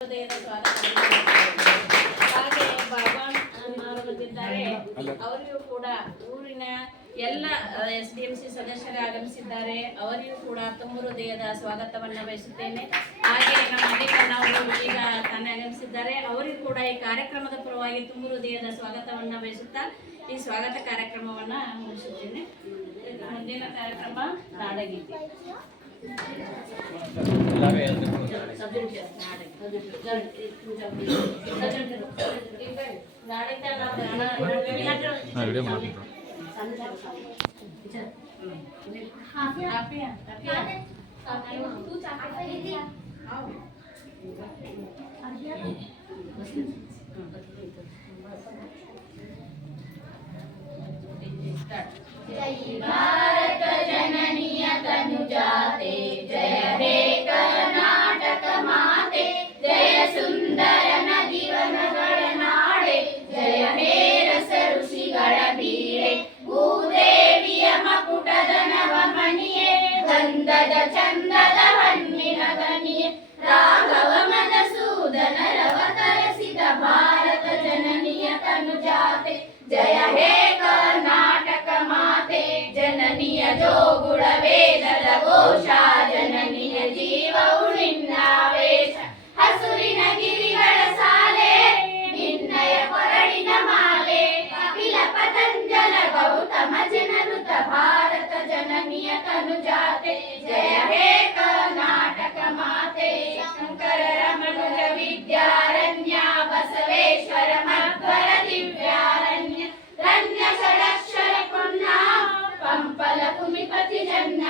ಹಾಗೆ ಭಗವಾನ್ ಅವರು ಬಂದಿದ್ದಾರೆ. ಅವರಿಗೂ ಕೂಡ ಊರಿನ ಎಲ್ಲ SDMC ಸದಸ್ಯರು ಆಗಮಿಸಿದ್ದಾರೆ. ಅವರಿಗೂ ಕೂಡ ತುಂಬ ಹೃದಯದ ಸ್ವಾಗತವನ್ನು ಬಯಸುತ್ತೇನೆ. ಹಾಗೆ ನಮ್ಮ ಅಧಿಕಾರಿಗಳು ಈಗ ತಾನೇ ಆಗಮಿಸಿದ್ದಾರೆ. ಅವರಿಗೂ ಕೂಡ ಈ ಕಾರ್ಯಕ್ರಮದ ಪರವಾಗಿ ತುಂಬ ಹೃದಯದ ಸ್ವಾಗತವನ್ನು ಬಯಸುತ್ತಾ ಈ ಸ್ವಾಗತ ಕಾರ್ಯಕ್ರಮವನ್ನು ಮುಗಿಸುತ್ತೇನೆ. ಮುಂದಿನ ಕಾರ್ಯಕ್ರಮ ನಾಡಗೀತೆ. भारत जननीय तनुजाते जय हे कर्नाटक माते जय सुंदर नदीवनಗಳ ನಾಡೆ जय हे रस ಋಷಿಗಳ ಬೀಡೆ ಭೂದೇವಿಯ ಮಕುಟದ ನವಮಣಿಯೇ ಗಂಧದ ಚಂದದ ಹಣ್ಣಿನ ಗನಿಯೇ ರಾಘವ ಮನಸೂದನ ರವ ತರಸಿದ ಭಾರತ ಜನನಿಯ ತನುಜಾತೆ जय हे कर्नाटक माते जननीय जोगुಳ ವೇದದ ಘೋಷ ಜನನಿಯ ಜೀವ ಉಳಿನ್ನಾವೇಶ ಹಸುರಿನ ಗಿರಿಗಳ ಸಾಲೆ ನಿನ್ನಯ ಕೊರಳಿನ ಮಾಲೆ ಕಪಿಲ ಪತಂಜಲ ಗೌತಮ ಜನನುತ ಭಾರತ ಜನನಿಯ ತನುಜಾತೆ जय हे कर्नाटक माते ಶಂಕರ ರಮಣುಜ ವಿದ್ಯಾರಣ್ಯ ಬಸವೇಶ್ವರ ಮಧ್ವರ ದಿವ್ಯಾರಣ್ಯ ರಣ್ಯ ಷಡಕ್ಷರ ಪುಣ್ಯ ಪಂಪಲ ಕುಮಿಪತಿ ಜನ್ನ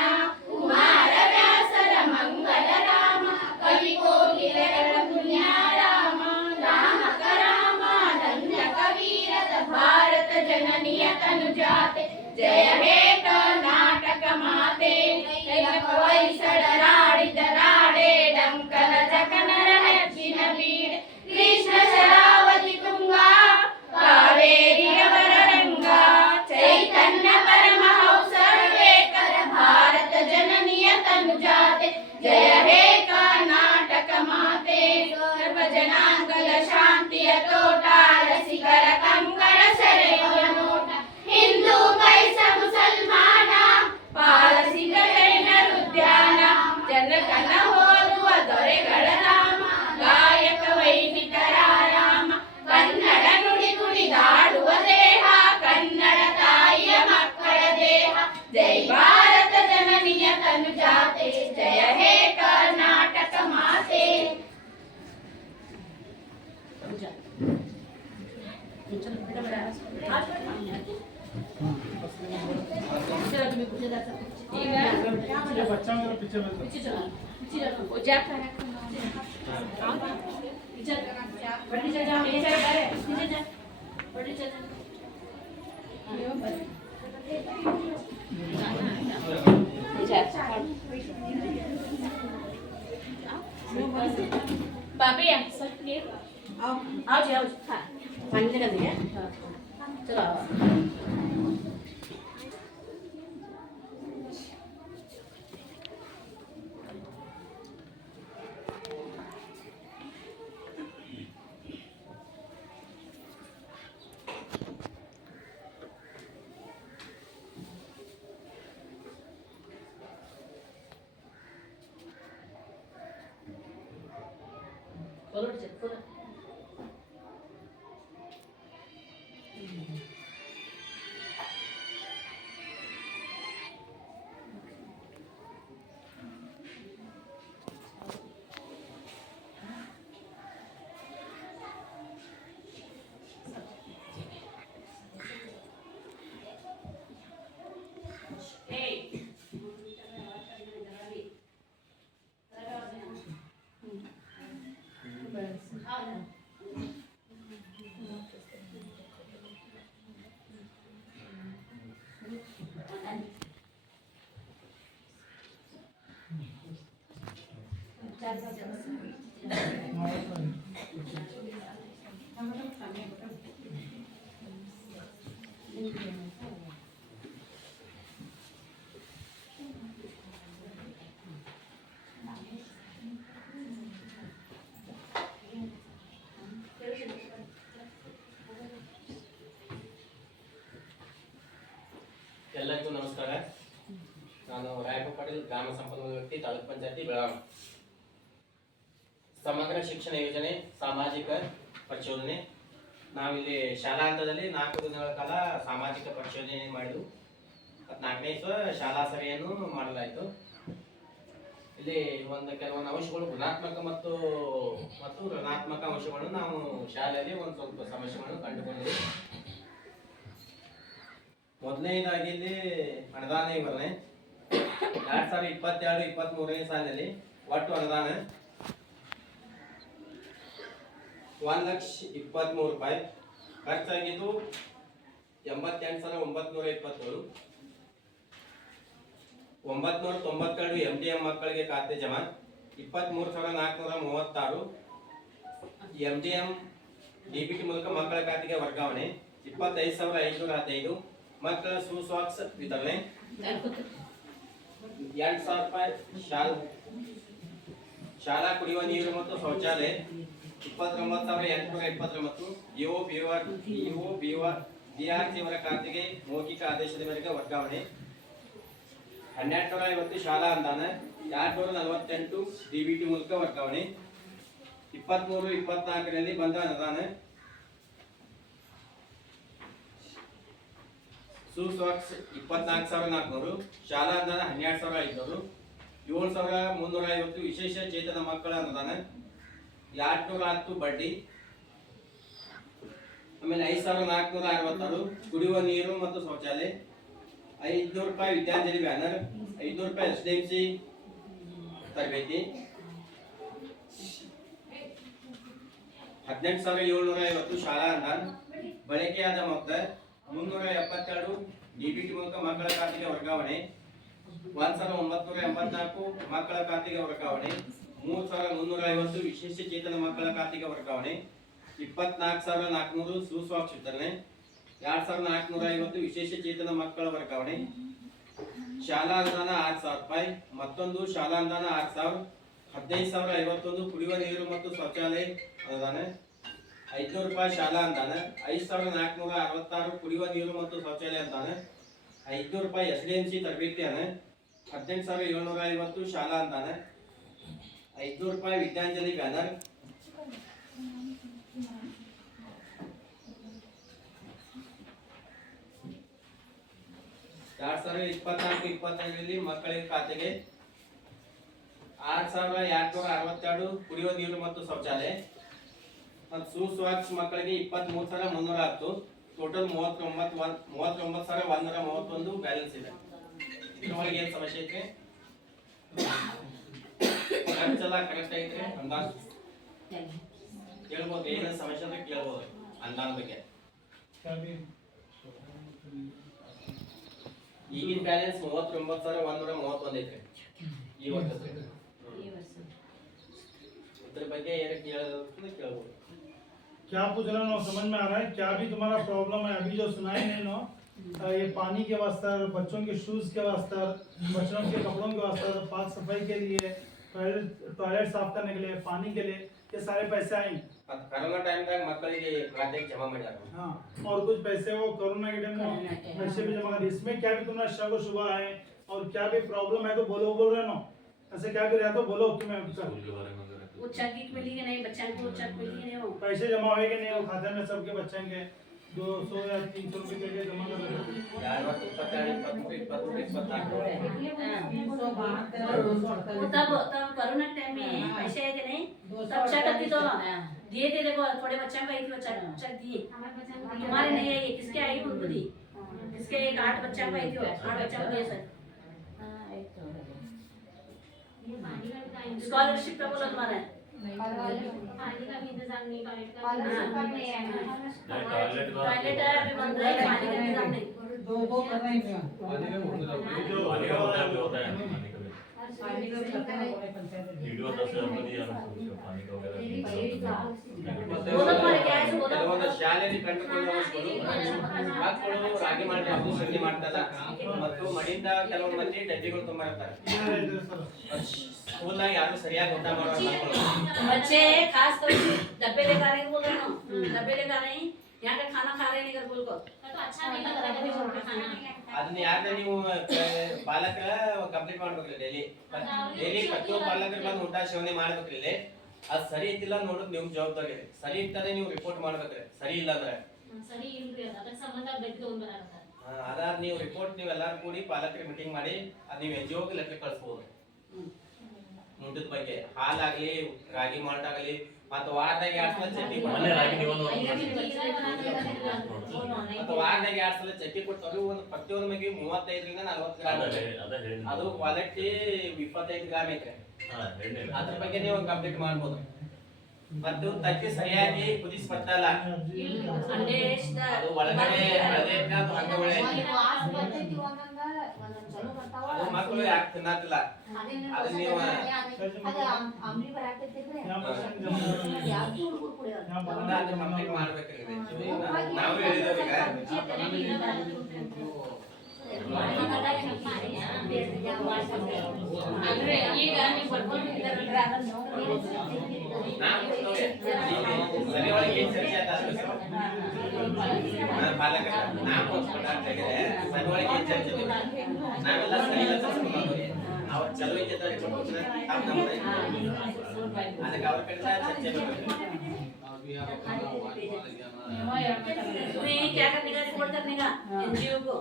ಕುಮಾರ ವ್ಯಾಸರ ಮಂಗಲ ರಾಮ ಕವಿ ಕೋಗಿಲೆಗಳ ಪುಣ್ಯ ರಾಮ ರಾಮಕ ರಾಮ ಧನ್ಯ ಕವೀರದ ಭಾರತ ಜನನಿಯ ತನುಜಾತೆ जय हे कर्नाटक माते ವಹಿಸಡರಾಡಿದ ನಾಡೆ ಡಂಕನ ಜಕನರ ಹೆಚ್ಚಿನ ಬೀಡೆ ಕೃಷ್ಣ ಶರಾವತಿ ತುಂಗ ಕಾವೇರಿಯವರ ರಂಗ ಚೈತನ್ಯ ಪರಮಹಂಸ ವಿವೇಕರ ಭಾರತ ಜನನಿಯ ತನುಜಾತೆ जय हे कर्नाटक माते ಸರ್ವ ಜನಾಂಗದ ಶಾಂತಿಯ ತೋಟ ರಸಿಕರ ಕಂಕಣ ಸೆರೆಯುವ ನೋಟ ಹಿಂದೂ ಕ್ರೈಸ್ತ ಮುಸಲ್ಮಾನ ಪಾರಸಿಕ ಜೈನರ ಉದ್ಯಾನ ಜನಕನ ಹೋಲುವ ದೊರೆಗಳ ಧಾಮ ಗಾಯಕ ವೈದಿಕರ ರಾಮ ಕನ್ನಡ ನುಡಿ ಕುಣಿದಾಡುವ ದೇಹ ಕನ್ನಡ ತಾಯಿಯ ಮಕ್ಕಳ ದೇಹ ಜೈ ಭಾರತ ಜನನಿಯ ತನುಜಾತೆ जय हे कर्नाटक माते बाबी आओ जी हाँ पानी लगा दिया चलो ಪಾಟೀಲ್, ಗ್ರಾಮ ಸಂಪನ್ಮೂಲ ವ್ಯಕ್ತಿ, ತಾಲೂಕ್ ಪಂಚಾಯತಿ ಬೆಳಗಾವಿ. ಸಮಗ್ರ ಶಿಕ್ಷಣ ಯೋಜನೆ ಸಾಮಾಜಿಕ ಪರಿಶೋಧನೆ. ನಾವಿಲ್ಲಿ ಶಾಲಾ ಹಂತದಲ್ಲಿ 4 ದಿನಗಳ ಕಾಲ ಸಾಮಾಜಿಕ ಪರಿಶೋಧನೆ ಮಾಡಿದ್ವು. 14ನೇ ಶಾಲಾ ಸಭೆಯನ್ನು ಮಾಡಲಾಯಿತು. ಇಲ್ಲಿ ಕೆಲವೊಂದು ಅಂಶಗಳು ಗುಣಾತ್ಮಕ ಮತ್ತು ಋಣಾತ್ಮಕ ಅಂಶಗಳನ್ನು ನಾವು ಶಾಲೆಯಲ್ಲಿ ಒಂದು ಸ್ವಲ್ಪ ಸಮಸ್ಯೆಗಳನ್ನು ಕಂಡುಕೊಂಡಿದ್ವಿ. ಮೊದಲನೇದಾಗಿ ಇಲ್ಲಿ ಅನುದಾನ ವಿವರಣೆ. 2022-23ನೇ ಸಾಲಿನಲ್ಲಿ ಒಟ್ಟು ಅನುದಾನ 1,23,000 ರೂಪಾಯಿ. ಖರ್ಚಾಗಿದ್ದು 88,927. 992 MDM ಮಕ್ಕಳಿಗೆ ಖಾತೆ ಜಮಾ. 23,436 MDM DBT ಮೂಲಕ ಮಕ್ಕಳ ಖಾತೆಗೆ ವರ್ಗಾವಣೆ. 25,515 ಮಕ್ಕಳ ಸುಸ್ವಾಕ್ಸ್ ವಿತರಣೆ. 2,000 ರೂಪಾಯಿ ಶಾಲಾ ಕುಡಿಯುವ ನೀರು ಮತ್ತು ಶೌಚಾಲಯ. 29,829 ಇಒ BRC ಅವರ ಖಾತೆಗೆ ಮೌಖಿಕ ಆದೇಶದ ಮೇರೆಗೆ ವರ್ಗಾವಣೆ. 1250 ಶಾಲಾ ಅನುದಾನ. 248 DBT ಮೂಲಕ ವರ್ಗಾವಣೆ. 23-24ರಲ್ಲಿ ಬಂದ ಅನುದಾನ. ಸುಸ್ವಾಕ್ಸ್ 24,400 ಶಾಲಾ ಅನುದಾನ. 12,500 7,350 ವಿಶೇಷ ಚೇತನ ಮಕ್ಕಳ ಅನುದಾನ. 210 ಬಡ್ಡಿ. ಆಮೇಲೆ 5,466 ಕುಡಿಯುವ ನೀರು ಮತ್ತು ಶೌಚಾಲಯ. 500 ರೂಪಾಯಿ ವಿದ್ಯಾಂಜಲಿ ಬ್ಯಾನರ್. 500 ರೂಪಾಯಿ SDMC ತರಬೇತಿ. 18,750 ಶಾಲಾ ಅನುದಾನ. ಬಳಕೆಯಾದ ಮೊತ್ತ 372 DBT ಮೂಲಕ ಮಕ್ಕಳ ಖಾತೆಗೆ ವರ್ಗಾವಣೆ. 1,984 ಮಕ್ಕಳ ಖಾತೆಗೆ ವರ್ಗಾವಣೆ. 3,350 ವಿಶೇಷ ಚೇತನ ಮಕ್ಕಳ ಖಾತೆಗೆ ವರ್ಗಾವಣೆ. 24,400 ಸುಸ್ವಾಕ್ಸ್ ವಿತರಣೆ. 2,450 ವಿಶೇಷ ಚೇತನ ಮಕ್ಕಳ ವರ್ಗಾವಣೆ. ಶಾಲಾ ಅನುದಾನ 6,000 ರೂಪಾಯಿ. ಮತ್ತೊಂದು ಶಾಲಾ ಅನುದಾನ 6,000. 15,051 ಕುಡಿಯುವ ನೀರು ಮತ್ತು ಶೌಚಾಲಯ ಅನುದಾನ. 500 ರೂಪಾಯಿ ಶಾಲಾ ಅನುದಾನ. 5,466 ಕುಡಿಯುವ ನೀರು ಮತ್ತು ಶೌಚಾಲಯ ಅನುದಾನ. 500 ರೂಪಾಯಿ SDMC ತರಬೇತಿ ಅನುದಾನ. 18,750 ಶಾಲಾ ಅನುದಾನ. 500 ರೂಪಾಯಿ ವಿದ್ಯಾಂಜಲಿ ಬ್ಯಾನರ್. 2024-25ರಲ್ಲಿ ಮಕ್ಕಳಿಗೆ ಖಾತೆಗೆ 6,262 ಕುಡಿಯುವ ನೀರು ಮತ್ತು ಶೌಚಾಲಯ. ಮತ್ತು ಸುಸ್ವಾಕ್ಸ್ ಮಕ್ಕಳಿಗೆ 23,310 ಟೋಟಲ್ 39,131 ಬ್ಯಾಲೆನ್ಸ್ ಇದೆ. ಇದ್ರೊಳಗೆ ಏನು ಸಮಸ್ಯೆ ಐತೆ? ಖರ್ಚೆಲ್ಲ ಕರೆಕ್ಟ್ ಐತ್ರಿ? ಅಂದಾಜು ಕೇಳ್ಬೋದು, ಏನೇನು ಸಮಸ್ಯೆ ಅಂದ್ರೆ ಕೇಳ್ಬೋದು ಅಂದಾಜ್ ಬಗ್ಗೆ. ಈಗಿನ ಬ್ಯಾಲೆನ್ಸ್ 39,131 ಐತ್ರಿ ಈ ವರ್ಷದ. ಇದ್ರ ಬಗ್ಗೆ ಏನು ಕೇಳೋದು ಕೇಳ್ಬೋದು. क्या पूछ रहे हो समझ में आ रहा है? क्या भी तुम्हारा प्रॉब्लम है अभी जो सुनाए नहीं नो, ये पानी के वास्ते, बच्चों के शूज के वास्ते, बच्चों के कपड़ों के वास्ते, पाक सफाई के लिए, टॉयलेट साफ करने के लिए, पानी के लिए, ये सारे पैसे आए. कोरोना टाइम तक मಕ್ಕಳಿಗೆ ಖಾತೆಗೆ ಜಮಾ ಮಾಡಿದ್ದಾರೆ. हाँ, और कुछ पैसे वो कोरोना के टाइम में पैसे भी जमा कर. इसमें क्या भी तुम्हारा शक शुबा है और क्या भी प्रॉब्लम है तो बोल रहे नो. ऐसे क्या भी रहा तो बोलो कि मैं उच्चा किट मिली कि नहीं? बच्चा को उच्चा मिली कि नहीं? हो पैसे जमा हुए कि नहीं वो खाते में सबके बच्चों के 200 या 300 रुपए के जमा कर रहे. तब कोरोना टाइम में पैसे आए थे नहीं? तब चेक करती तो दिए थे. देखो थोड़े बच्चों को आई थी, चेक दिए. तुम्हारे नहीं आई, किसके आई उनको दी? किसके? एक 8 बच्चों को आई थी, 8 बच्चों को दिए सर. स्कॉलरशिप पे बोलो तुम्हारा पानी का भी इंतजाम नहीं, टॉयलेट का टॉयलेट है अभी बंद है, पानी का इंतजाम नहीं. दो कर रहे हैं पानी का होता है वीडियो 10,000 दिया पानी का वगैरह बोलो तुम्हारे क्या है बोलो. ಕೆಲವೊಂದು ಶಾಲೆಯಲ್ಲಿ ಕಂಡುಕೊಂಡ ಅಂಶಗಳು ಮಕ್ಕಳು ರಾಗಿ ಮಾಡಿ ಅದು ಸಂಧಿ ಮಾಡ್ತಾರ ಮತ್ತು ಮಡಿಯಿಂದ ಕೆಲವೊಂದು ಮಂದಿ ಡಬ್ಬಿಗಳು ತುಂಬಿರ್ತಾರೆ. ಸ್ಕೂಲ್ನಾಗ ಯಾರು ಸರಿಯಾಗಿ ಊಟ ಮಾಡೋರು बच्चे खास कर डब्बे लेकर आए बोल रहे हो. डब्बे लेकर नहीं यहाँ का खाना खा रहे नहीं घर बोल को तो अच्छा नहीं लग रहा है छोड़ के खाना ಅದನ್ನ ಯಾರನ್ನ ನೀವು ಪಾಲಕರ ಕಂಪ್ಲೀಟ್ ಮಾಡ್ಬೇಕ್ರಿ ಡೈಲಿ ಪ್ರತಿಯೊಬ್ಬ ಪಾಲಕರು ಬಂದು ಊಟ ಸೇವನೆ ಮಾಡ್ಬೇಕ್ರಿ ಇಲ್ಲಿ ಅದು ಸರಿ ಇದ್ದಿಲ್ಲ ನೋಡೋದು ನಿಮ್ ಜವಾಬ್ದಾರಿ ಇದೆ ಸರಿ ಇರ್ತದೆ ನೀವು ರಿಪೋರ್ಟ್ ಮಾಡ್ಬೇಕ್ರಿ ಸರಿ ಇಲ್ಲ ಅಂದ್ರೆ ಸರಿ ಇಲ್ರಿ ಅದಕ್ಕೆ ಸಂಬಂಧ ಬೆಟ್ಟು ತಗೊಂಡ್ ಬರಾಕತ್ತಾರ ಅದಾದ ನೀವು ರಿಪೋರ್ಟ್ ನೀವು ಎಲ್ಲಾರು ಕೂಡಿ ಪಾಲಕರಿಗೆ ಮೀಟಿಂಗ್ ಮಾಡಿ ಅದು ನೀವು NGO ಗೆ ಲೆಕ್ಕ ಕಳಿಸ್ಬೋದು ಊಟದ ಬಗ್ಗೆ ಹಾಲಾಗ್ಲಿ ರಾಗಿ ಮಾಲ್ಟ್ ಆಗಲಿ ಮತ್ತೆ ವಾರದಾಗ 2 ಸಲ ಚಟ್ನಿ ಮತ್ತೆ ವಾರದಾಗ 2 ಸಲ ಚಟ್ನಿ ಕೊಡ್ತಾರೆ ಒಂದು ಪ್ರತಿಯೊಂದು ಮಗೆ 35 ರಿಂದ 40 ಗ್ರಾಮ್ ಅದು ಕ್ವಾಲಿಟಿ 25 ಗ್ರಾಮ್ ಐತೆ ಅದ್ರ ಬಗ್ಗೆ ನೀವು ಕಂಪ್ಲೀಟ್ ಮಾಡ್ಬೋದು ಮತ್ತು ತತ್ತಿ ಸರಿಯಾಗಿ ಕುದಿಸಿ ಬರ್ತಲ್ಲ ಅದು ಒಳಗಡೆ ಹಳದಿಟ್ಟ ಅದು ಹಂಗೆ ಉಳಿಯೈತಿ ಅದು ಮಕ್ಕಳು ಯಾಕೆ ತಿನ್ನತ್ತಿಲ್ಲ ಅದು ನೀವು ಅದನ್ನ ಕಂಪ್ಲೀಟ್ ಮಾಡ್ಬೇಕ್ರಿ ನಾವು ಹೇಳಿದವ್ರು ಈಗ ಅಂದ್ರೆ ಈಗ ನೀವು ಬರ್ಕೊಂಡಿದ್ದೀರಲ್ರ ಅದನ್ನ ಸರಿ ಒಳಗೆ ಏನ್ ಚರ್ಚೆ ಆಯ್ತು ಪಾಲಕರ ನಾವು ಸರಿ ಒಳಗೆ ಏನ್ ಚರ್ಚೆ ನಾವೆಲ್ಲ ಸರಿ ಇಲ್ಲ ಅವ್ರು ಚಲೋ ಐತೆ ಅದಕ್ಕೆ ಅವ್ರ ಕಡೆ ಚರ್ಚೆ नहीं क्या करने का रिपोर्ट करने का NGO को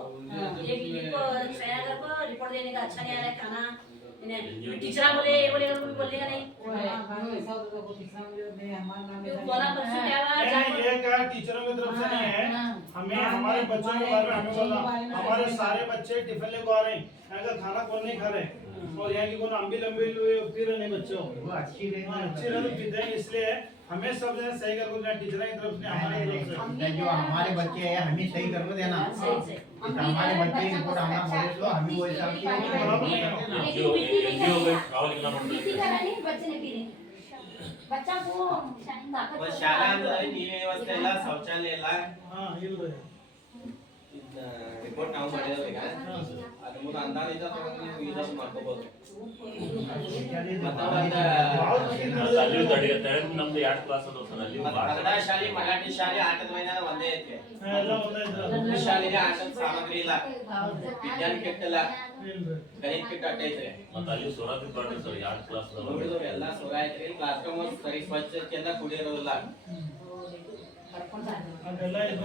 एक इनको सयागर को रिपोर्ट देने का अच्छा नहीं आ रहा है खाना टीचर बोले ये बोलेगा कोई बोलेगा नहीं बोला परसों क्या हुआ ये क्या टीचरों की तरफ से नहीं है हमें हमारे बच्चों के बारे में हमें बोला हमारे सारे बच्चे टिफिन लेकर आ रहे हैं यहाँ का खाना कौन नहीं खा रहे और यहाँ की कौन अम्बिल अम्बिल पी रहे नहीं बच्चों अच्छी रहे पीते हैं इसलिए हमें सब जने सही करके देना टीचर की तरफ से हमारे तरफ से जो हमारे बच्चे हैं हमें सही करके देना हमारे बच्चे रिपोर्ट हमारा बोले तो हम भी वो हिसाब से बच्चे ने पीने बच्चा को ಶಾಲಾ ಅಂದ್ರೆ ನೀವೇ ವ್ಯವಸ್ಥೆ ಇಲ್ಲ ಶೌಚಾಲಯ ಇಲ್ಲ ರಿಪೋರ್ಟ್ ನಾವು ಮಾಡಿದೀವಿ ಈಗ ಅದು ಮುಂದೆ ಅಂದಾಜಿಂದ ತಗೊಂಡು ನೀವು ಯೂಸ್ ಮಾಡ್ಕೋಬಹುದು ನಮ್ದು 2 ಕ್ಲಾಸ್ ಅದಾವ ಸರ್ ಅಲ್ಲಿ ಕನ್ನಡ ಶಾಲೆ ಮರಾಠಿ ಶಾಲೆ ಆಟದ ಮೈದಾನ ಒಂದೇ ಐತೆ ಶಾಲೆಗೆ ಆಟದ ಸಾಮಗ್ರಿ ಇಲ್ಲ ವಿಜ್ಞಾನ ಕಿಟ್ ಇಲ್ಲ ಗಣಿತ ಕಿಟ್ ಅಡ್ಡ ಐತೆ ಮತ್ತೆ ಅಲ್ಲಿ ಸೋರಾತಿ ಪಾಠ ಸರ್ 2 ಕ್ಲಾಸ್ ಅದಾವ ನೋಡಿದವ್ರು ಎಲ್ಲ ಸುರ ಐತ್ರಿ ಕ್ಲಾಸ್ ರೂಮ್ ಸರಿ ಸ್ವಚ್ಛತೆಯಿಂದ ಕುಡಿಯೋದಿಲ್ಲ ಅದೆಲ್ಲ ಇದು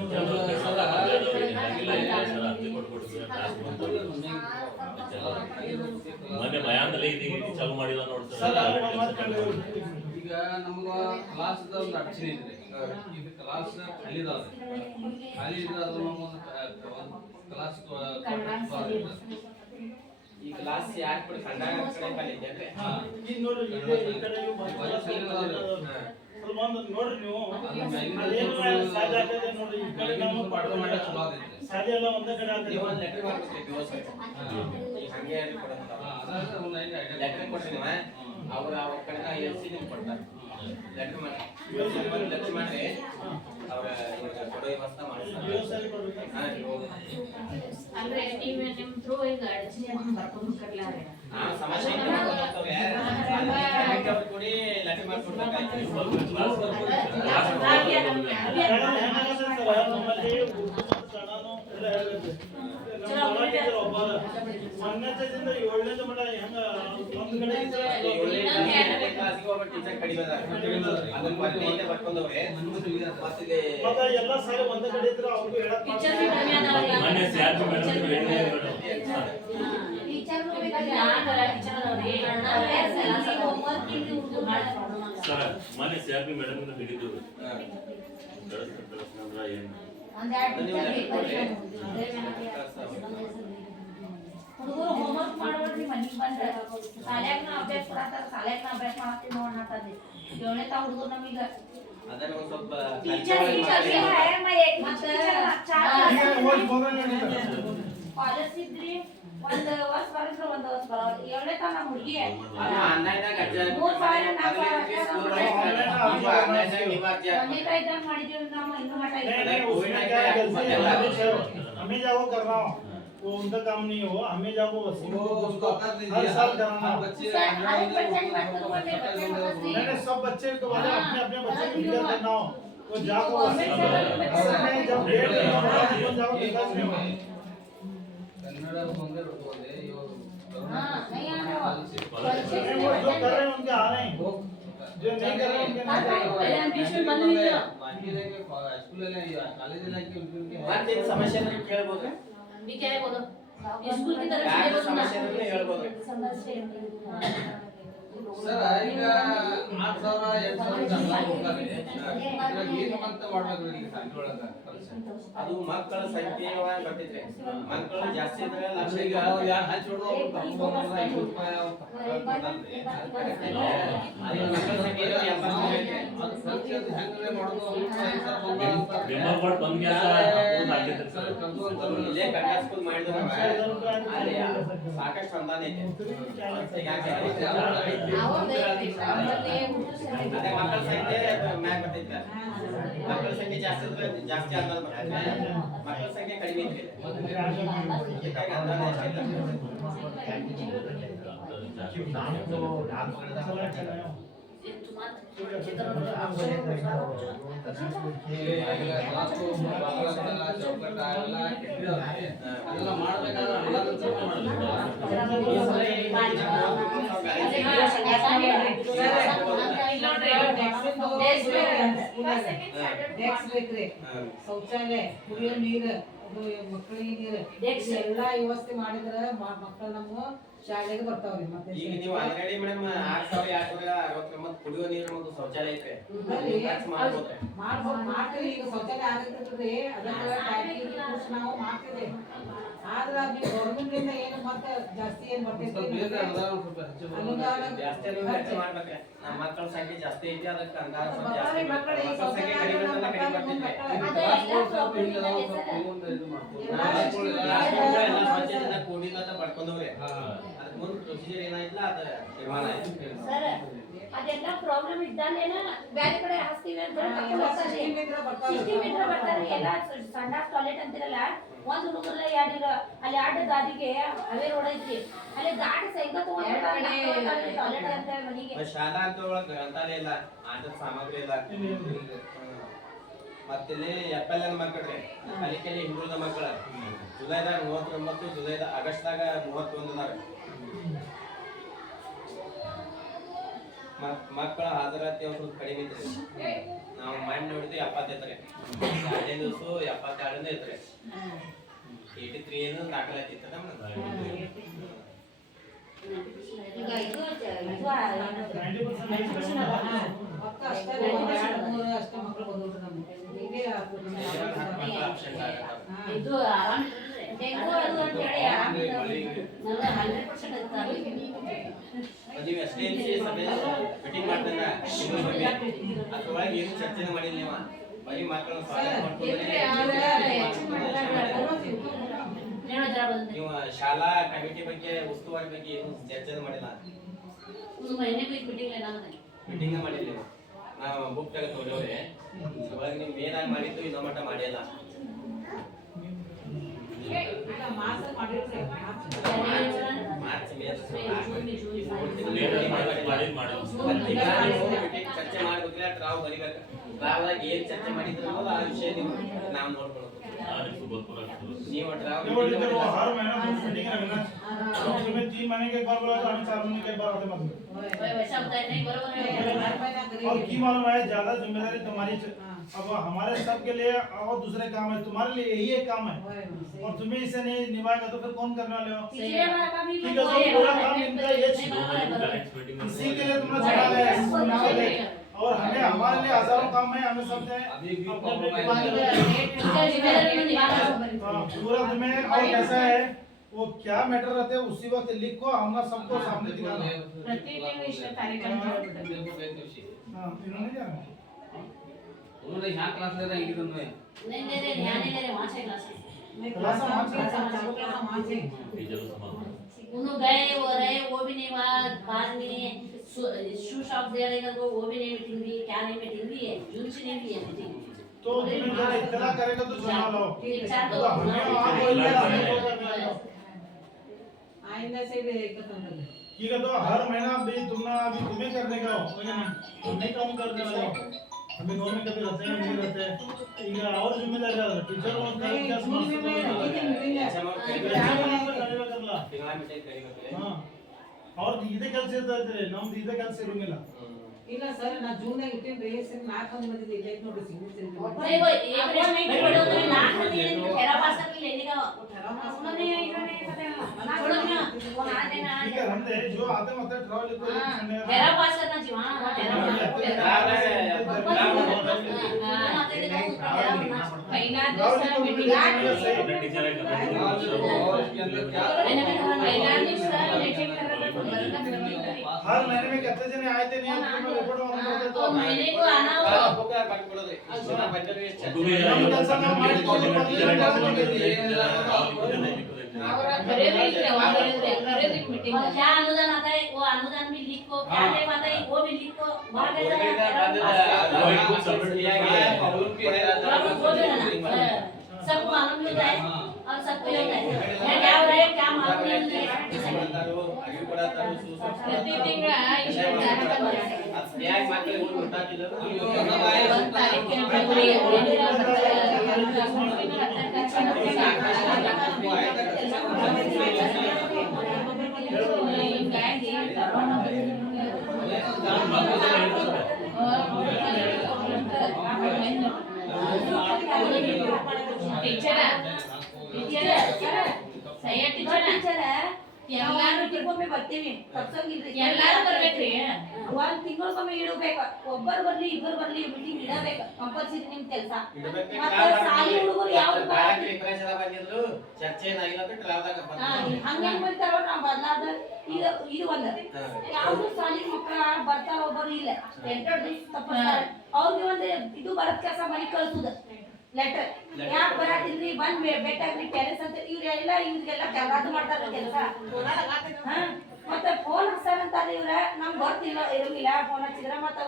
ಮೊನ್ನೆ ಭಯಾಂದಲ್ಲಿ ಚಾಲು ಮಾಡಿದ ನೋಡ್ತಾರೆ ಈಗ ನಮ್ಗ ಕ್ಲಾಸ್ ಒಂದು ಅಡಚಣೆ ಐತ್ರಿ ಇದು ಕ್ಲಾಸ್ ಖಾಲಿ ಇದಾವ್ರಿ ಖಾಲಿ ಇದ್ರೆ ಅದು ನಮ್ಗೊಂದು ಕ್ಲಾಸ್ ಈ ಕ್ಲಾಸ್ ಯಾಕೆ ಬಿಡಿ ಕಂಡಾಗ ಕಡೆ ಖಾಲಿ ಇದ್ದೇನ್ರಿ ಈಗ ನೋಡ್ರಿ ಈ ಕಡೆ ನೋಡ್ರಿ ನೀವು ಸಾಧ್ಯ ಆಗ್ತದೆ ನೋಡ್ರಿ ಈ ಕಡೆ ನಾವು ಸಾಧ್ಯ ಎಲ್ಲ ಒಂದೇ ಕಡೆ ನೀವು ಆಗ್ತದೆ ಒಂದು ಲೆಟರ್ ಮಾಡ್ಬೇಕ್ರಿ ದಿವಸ ಹಂಗೆ ಲೆಟರ್ ಕೊಡ್ರಿ ನೀವು ಅವ್ರ ಕಡೆ ಎಲ್ಸಿ ನಿಮ್ಗೆ ಕೊಡ್ತಾರೆ ಲೆಟರ್ ಮಾಡಿ ಲೆಟರ್ ಮಾಡ್ರಿ ಅವ್ರ ಕೊಡೋ ವ್ಯವಸ್ಥೆ ಮಾಡ್ತಾರೆ ಅಂದ್ರೆ ನೀವು ನಿಮ್ ಥ್ರೂ ಈಗ ಅಡಚಣೆ ಬರ್ಕೊಂಡು ಕರ್ಲಾರೆ ಸಮಸ್ಯೆ ಕೊಡಿ ಲೆಟರ್ ಮಾಡ್ಕೊಡ್ಬೇಕಾಯ್ತು ಮೊನ್ನೆದಿಂದ 7ನೇದು ಮಟ್ಟ ಹೆಂಗ ಒಂದ್ ಕಡೆ ಟೀಚರ್ ಕಡಿಮೆ ಅದನ್ನ ಬರ್ಲಿಂದ ಬರ್ಕೊಂಡವ್ರೆ ಮತ್ತೆ ಎಲ್ಲ ಸಾರಿ ಒಂದೇ ಕಡೆ ಇದ್ರೆ ಅವ್ರಿಗೂ ಹೇಳಕ್ ಟೀಚರ್ भी कमी आना वाला ಮೊನ್ನೆ ಸ್ಯಾರ್ ಮೇಡಮ್ टीचर को भी ಟೀಚರ್ ಸರ್ ಮೊನ್ನೆ ಸ್ಯಾರ್ ಮೇಡಮ್ ಇಂದ ಹಿಡಿದು ಕಳಿಸ್ಕೊಂಡ್ರ ಏನು ಹುಡುಗರು ಹೋಮ್ವರ್ಕ್ ಮಾಡ್ಬಿಡ್ರಿ ಮನೆಗೆ ಬಂದ್ರೆ ಶಾಲ್ಯಾಗ ಅಭ್ಯಾಸ ಕೊಡತ್ತಾರ ಶಾಲ್ಯಾಗ ಅಭ್ಯಾಸ ಮಾಡ್ತೀವಿ ನೋಡತ್ತದ 7ನೇ ತಾ ಹುಡುಗರು ನಮೀಗ ಅದನ್ನ ಒಂದು ಸ್ವಲ್ಪ ಕಾಲೇಜ್ ಇದ್ರಿ ಒಂದ್ ವರ್ಷ ಬರದ್ರ ಒಂದ್ ವರ್ಷ ಬರೋ 7ನೇ ತಾ ನಮ್ಮ ಹುಡುಗಿ ಒಂದೇ ತಾ ಇದ್ದಾಗ ಮಾಡಿದೀವಿ ನಾವು ಇನ್ನೂ ಮಟ್ಟ हमें जाओ कर रहा हूँ वो उनका काम नहीं हो हमें जाओ हर साल कराना नहीं सब बच्चे को अपने अपने बच्चे को फिक्र करना हो वो जाओ जब डेट तो जाओ ಕನ್ನಡ ಒಂದೇ ಹುಡುಗರೇ ಇವರು हाँ नहीं आ रहे हो वो जो कर रहे हैं उनके आ रहे हैं जो नहीं कर रहे हैं उनके नहीं आ रहे हैं। बीच में बंद नहीं किया बाकी लेके स्कूल ले कॉलेज ले के उनके ಮತ್ತೇನು ಸಮಸ್ಯೆ ಅಂದ್ರೆ ಕೇಳ್ಬೋದ್ರಿ भी क्या है बोलो स्कूल की तरफ से ಯಾರು बोलो ना ಸಮಸ್ಯೆ ಅಂದ್ರೆ ಹೇಳ್ಬೋದ್ರಿ ಸರ್ ಈಗ 6000 2000 ಜನ ಹೋಗ್ತಾರೆ ಇದ್ರಾಗ ಏನು ಅಂತ ಮಾಡ್ಬೇಕು ಈಗ ಸಂಖ್ಯೆ ಒಳಗ ಅದು ಮಕ್ಕಳ ಸಂಖ್ಯೆ ಒಳಗೆ ಬರ್ತೈತ್ರಿ ಮಕ್ಕಳು ಜಾಸ್ತಿ ಇದ್ರೆ ಲಕ್ಷ ಈಗ ಯಾರು ಹಂಚಿ ಹೊಡೆದು ಅವ್ರು 50 ರೂಪಾಯಿ ಮಕ್ಕಳ ಸಂಖ್ಯೆ 80 ಐತ್ರಿ. ಅದು ಖರ್ಚು ಅದು ಹೆಂಗಲೇ ಮಾಡೋದು ಮೆಂಬರ್ ಬೋರ್ಡ್ ಬಂದ್ ಗ್ಯಾಸ ಅಪ್ರೂವ್ ಆಗಿತ್ತು ಸರ್. ಇಲ್ಲೇ ಕನ್ನಡ ಸ್ಕೂಲ್ ಮಾಡಿದ್ರು ಅಲ್ಲಿ ಸಾಕಷ್ಟು ಅನುದಾನ ಐತೆ ಹೀಗಾಗಿ ಅದೇ ಮಕ್ಕಳ ಸಂಖ್ಯೆ ಮ್ಯಾಗ ಬರ್ತೈತೆ ಮಕ್ಕಳ ಸಂಖ್ಯೆ ಜಾಸ್ತಿ ಇದ್ರೆ ಜಾಸ್ತಿ ಅನುದಾನ ಬರ್ತೈತೆ ಮಕ್ಕಳ ಸಂಖ್ಯೆ ಕಡಿಮೆ ಐತ್ರಿ ಹೀಗಾಗಿ ಅನುದಾನ ಎಷ್ಟಿಲ್ಲ नाम तो डाक पकड़ता ಚೌಕಟ್ಟ ಎಲ್ಲ ಕೆಟ್ಟಿದಾವೆ ಅದೆಲ್ಲ ಮಾಡ್ಬೇಕಾದ್ರೆ ಡೆಕ್ಸ್ ಬೇಕ್ರಿ ಶೌಚಾಲಯ ಕುಡಿಯೋ ನೀರು ಅದು ಮಕ್ಕಳಿಗೆ ನೀರು ಎಲ್ಲಾ ವ್ಯವಸ್ಥೆ ಮಾಡಿದ್ರ ಮಕ್ಕಳು ನಮ್ಮ ಶಾಲೆಗೆ ಬರ್ತಾವ್ರಿ ಮತ್ತೆ ಈಗ ನೀವು ಆಲ್ರೆಡಿ ಮೇಡಮ್ 6269 ಕುಡಿಯುವ ನೀರು ಮತ್ತು ಶೌಚಾಲಯ ಐತ್ರಿ ಖರ್ಚು ಮಾಡ್ಬೋದ್ರಿ ಮಾಡ್ತೀವಿ ಈಗ ಶೌಚಾಲಯ ಆಗತ್ತದ್ರಿ ಅದಕ್ಕೆ ಟ್ಯಾಂಕಿ ನಾವು ಮಾಡ್ತೀವಿ ಆದ್ರ ನೀವು ಗೌರ್ಮೆಂಟ್ ಇಂದ ಏನು ಮತ್ತೆ ಜಾಸ್ತಿ ಏನ್ ಬರ್ತೈತಿ ಅನುದಾನ ಜಾಸ್ತಿ ಖರ್ಚು ಮಾಡ್ಬೇಕ್ರಿ ನಮ್ಮ ಮಕ್ಕಳ ಸಂಖ್ಯೆ ಜಾಸ್ತಿ ಐತಿ ಅದಕ್ಕೆ ಅಂದಾಜು ಸ್ವಲ್ಪ ಜಾಸ್ತಿ ಮಕ್ಕಳು ಈ ಮಕ್ಕಳ ಸಂಖ್ಯೆ ಕಡಿಮೆ ಇದ್ದಲ್ಲ ಕಡಿಮೆ ಬರ್ತೈತಿ ಕೂಡಿಲ್ಲ ಅಂತ ಪಡ್ಕೊಂಡವ್ರಿ ಅದಕ್ಕೆ ಮುಂದೆ ಪ್ರೊಸೀಜರ್ ಏನಾಯ್ತಲ್ಲ ಅದ ನಿರ್ಮಾಣ ಆಯ್ತು ಸರ್ ಅದೆಲ್ಲ ಪ್ರಾಬ್ಲಮ್ ಇದ್ದಲ್ಲೇನ ಬೇರೆ ಕಡೆ ಹಾಸ್ತೀವಿ ಅಂತ ಸಿಸ್ಟಮ್ ಇದ್ರೆ ಬರ್ತಾರೆ ಎಲ್ಲ ಸಂಡಾಸ್ ಟಾಯ್ಲೆಟ್ ಅಂತಿರಲ್ಲ ಒಂದು ರೂಮಲ್ಲ ಎರಡಿಲ್ಲ ಅಲ್ಲಿ ಎರಡು ದಾದಿಗೆ ಅವೇ ರೋಡ್ ಐತಿ ಅಲ್ಲಿ ದಾಟಿ ಸೈಕಲ್ ತಗೊಂಡ್ ಟಾಯ್ಲೆಟ್ ಅಂತ ಮನೆಗೆ ಶಾಲಾ ಅಂತ ಒಳಗ ಗ್ರಂಥಾಲಯ ಇಲ್ಲ ಆಟದ ಸಾಮಗ್ರಿ ಇಲ್ಲ ಮತ್ತಿಲ್ಲಿ FLN ಮಕ್ಕಳ್ರಿ ಕಲಿಕೆಯಲ್ಲಿ ಹಿಂದುಳಿದ ಮಕ್ಕಳ ಜುಲೈದಾಗ 39 ಜುಲೈದ ಆಗಸ್ಟ್ದಾಗ 31 ಮಕ್ಕಳ ಹಾಜರಾತಿ ಒಂದು ಸ್ವಲ್ಪ ಕಡಿಮೆ ಐತ್ರಿ ನಾವು ಮೈಂಡ್ ನೋಡಿದ್ವಿ 70 ಐತ್ರಿ 2 ದಿವಸ 72 ಐತ್ರಿ 83 ಏನು ದಾಖಲಾತಿ ಐತದ ಈಗ ಇದು 90% ಅಷ್ಟೇ ಮಕ್ಕಳು ಬಂದ್ಬಿಟ್ರು ನಮ್ಗೆ ಇದು ಆರಾಮ್ ಡೆಂಗು ಅದು ಅಂತ ಹೇಳಿ ಆರಾಮ್ 100% ಇರ್ತಾರೆ ನೀವು SDMC ಸಭೆ ಮೀಟಿಂಗ್ ಮಾಡ್ದಂಗ ಅದ್ರೊಳಗೆ ಏನು ಚರ್ಚೆ ಮಾಡಿಲ್ಲ ನೀವು ಬರೀ ಮಕ್ಕಳು ಸ್ವಾಗತ ನೀವು ಶಾಲಾ ಕಮಿಟಿ ಬಗ್ಗೆ ಉಸ್ತುವಾರಿ ಬಗ್ಗೆ ಏನು ಚರ್ಚೆ ಮಾಡಿಲ್ಲ ಮೀಟಿಂಗ್ ಮಾಡಿಲ್ಲ ನೀವು ನಾವು ಬುಕ್ ತೆಗೆದು ತಗೊಂಡವ್ರೆ ಅದ್ರೊಳಗೆ ನೀವು ಮೇನ್ ಆಗಿ ಮಾಡಿದ್ದು ಇನ್ನೊ ಮಟ್ಟ ಮಾಡಿಲ್ಲ ಮಾಸ ಮಾಡಿರ್ತೀವಿ ಮಾರ್ಚ್ ಮೇ ಚರ್ಚೆ ಮಾಡ್ಬೇಕ್ರಿ ರಾವ್ ಬರಿಬೇಕು ರಾವ್ದಾಗ ಏನ್ ಚರ್ಚೆ ಮಾಡಿದ್ರು ಅನ್ನೋದು ಆ ವಿಷಯ ನೀವು ನಾವು ನೋಡ್ಕೊಳ್ಳೋದು ನೀವು वो हर महीना मीटिंग रखना तुम्हें 3 महीने के एक बार बुलाया हमें 4 महीने के एक बार आते मतलब वैसा होता है नहीं बरोबर है और की मालूम है ज्यादा जिम्मेदारी तुम्हारी अब हमारे सब के लिए और दूसरे काम है तुम्हारे लिए यही एक काम है और तुम्हें इसे नहीं निभाएगा तो फिर कौन करने वाले हो पिछले बार का भी ठीक है पूरा काम इनका ये इसी के लिए तुमने चढ़ा है और हमें हमारे लिए हजारों काम है हमें सब पूरा तुम्हें और कैसा है वो क्या मैटर रहते हैं उसी वक्त लिखो हमने सबको सामने दिखाना हाँ इन्होंने क्या उन्होंने यहाँ क्लास ले रहा है इधर में नहीं ले रहे ध्यान नहीं ले रहे वहाँ से क्लास उन्होंने गए वो रहे वो भी नहीं हुआ बाद में शू शॉप दे रहे को वो भी नहीं मीटिंग हुई क्या नहीं मीटिंग हुई है जून से नहीं हुई है मीटिंग तो तुम्हें जब इतना करेगा तो सुना लो तो आइंदा से भी एक तंत्र ठीक है तो हर महीना भी तुमने अभी तुम्हें करने का हो नहीं हम नहीं काम करने वाले अभी नॉन में कभी रहते हैं नहीं रहते ಈಗ ಅವ್ರ ಜಿಮ್ಮೆದಾರಿ ಅದ ಟೀಚರ್ ಒಂದು ಕೆಲಸ ಕಲಿಬೇಕಲ್ಲ ತಿಂಗಳ ಮೀಟಿಂಗ್ ಕರಿಬೇಕಲ್ಲ ಹಾ ಅವ್ರದ್ದು ಇದೇ ಕೆಲಸ ಇರ್ತೈತ್ರಿ ನಮ್ದು ಇದೇ ಕೆಲಸ ಇರಂಗಿಲ್ಲ ಇಲ್ಲ ಸರ್ ನಾ ಜೂನ್ದಾಗ ಇಟ್ಟಿನ್ರಿ ಸರ್ 4 ಮಂದಿ ಬಂದಿದ್ದು ಇಲ್ಲ ನೋಡ್ರಿ ಸಿಂಗಲ್ ಸಿಂಗಲ್ देखो ये प्रश्न में बड़े होते हैं नाक में तेरा पास कर लेने का उन्होंने इन्होंने पता छोड़ो ना वो आ देना ठीक है हमने जो आते मतलब ट्रैवल को तेरा पास करना चाहिए हां तेरा पहिला दिवस मीटिंग टीचर आहे का पहिला दिवस मीटिंग हर महीने में कितने जने आए थे नहीं आपको रिपोर्ट वाला करते तो महीने को आना हो ಹೋಗ್ತಾ ಬರ್ಕೊಡೋದ್ರಿ ಜನ ಬಂದರು ಎಷ್ಟು ಚರ್ಚೆ मीटिंग क्या अनुदान आता है वो अनुदान भी लिखो क्या टाइम आता है वो भी लिखो बाहर सबको मालूम भी होता है और सबको होता है क्या हो रहा है क्या मालूम नहीं होता है ಪ್ರತಿ ತಿಂಗಳ ಇಷ್ಟು ಯಾಕೆ ಮಕ್ಕಳಿಗೆ ಊರು ಗೊತ್ತಾಗ್ತಿಲ್ಲ ಟೀಚರ್ ಸಯ್ಯ ಟೀಚರ್ ಎಲ್ಲಾರು ತಿಂಗೊಮ್ಮೆ ಬರ್ತೀವಿ ತಪ್ಸಂಗಿಲ್ರಿ ಎಲ್ಲಾರು ಬರ್ಬೇಕ್ರಿ ಒಂದ್ ತಿಂಗಳಿಗೊಮ್ಮೆ ಇಡಬೇಕು ಒಬ್ಬರು ಬರ್ಲಿ ಇಬ್ಬರು ಬರ್ಲಿ ಮೀಟಿಂಗ್ ಇಡಬೇಕು ಕಂಪಲ್ಸರಿ ನಿಮ್ ಕೆಲಸ ಮತ್ತೆ ಸಾಲಿ ಹುಡುಗರು ಯಾವ್ದು ಬಂದಿದ್ರು ಚರ್ಚೆ ಏನಾಗಿಲ್ಲ ಅಂತ ಟ್ರಾವ್ದಾಗ ಹಂಗೆ ಬರ್ತಾರೋ ನಾವು ಬದಲಾದ ಇದು ಒಂದ ಯಾವ್ದು ಸಾಲಿ ಮಕ್ಕಳ ಬರ್ತಾರ ಒಬ್ಬರು ಇಲ್ಲ ಎಂಟರ್ ದಿವಸ ತಪ್ಪಿಸ್ತಾರೆ ಅವ್ರಿಗೆ ಒಂದು ಇದು ಬರತ್ ಕೆಲಸ ಮನೆ ಕಳ್ಸುದ ಲೆಟರ್ ಯಾಕೆ ಬರತ್ತಿಲ್ರಿ ಬಂದ್ ಬೇಕಾಗ್ರಿ ಪ್ಯಾರೆಂಟ್ಸ್ ಅಂತ ಇವ್ರೆಲ್ಲ ಇವ್ರಿಗೆಲ್ಲ ಅದು ಮಾಡ್ತಾರ ಕೆಲಸ ಮತ್ತೆ ಫೋನ್ ಹಚ್ತಾರಂತಾರ ಇವ್ರ ನಮ್ಗೆ ಗೊತ್ತಿಲ್ಲ ಇರಂಗಿಲ್ಲ ಫೋನ್ ಹಚ್ಚಿದ್ರ ಮತ್ತೆ